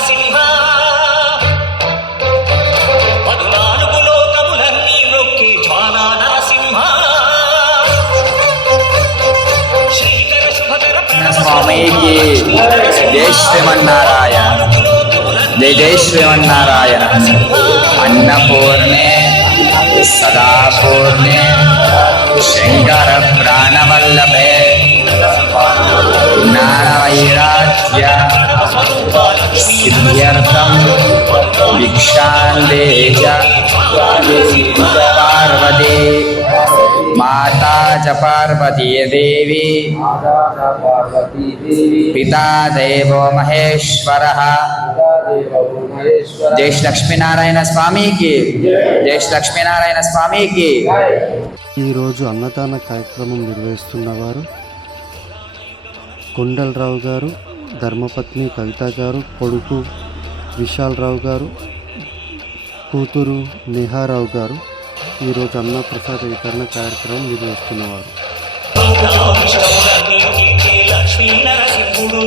నరసింహ పదునాలుగు లోకములన్నీ నొక్కి జ్వాలా నరసింహ శ్రీకర శుభకర స్వామికి జై శ్రీమన్నారాయణ. జై జై శ్రీమన్నారాయణ. అన్నపూర్ణే సదాపూర్ణే శంకర ప్రాణవల్లభే జ్ఞానవైరాగ్య సిద్ధ్యర్థం భిక్షాందే పార్వతీ మాతా చ పార్వతీ దేవి పితా దేవో మహేశ్వరః. జై శ్రీ లక్ష్మీనారాయణ స్వామికి. జై శ్రీ లక్ష్మీనారాయణ స్వామికి. ఈరోజు అన్నదాన కార్యక్రమం నిర్వహిస్తున్నవారు కొండలరావు గారు, ధర్మపత్ని కవిత గారు, కొడుకు విశాలరావు గారు, కూతురు నిహారావు గారు ఈరోజు అన్నప్రసాద వితరణ కార్యక్రమం నిర్వహిస్తున్నవారు. లక్ష్మీ నరసింహుడు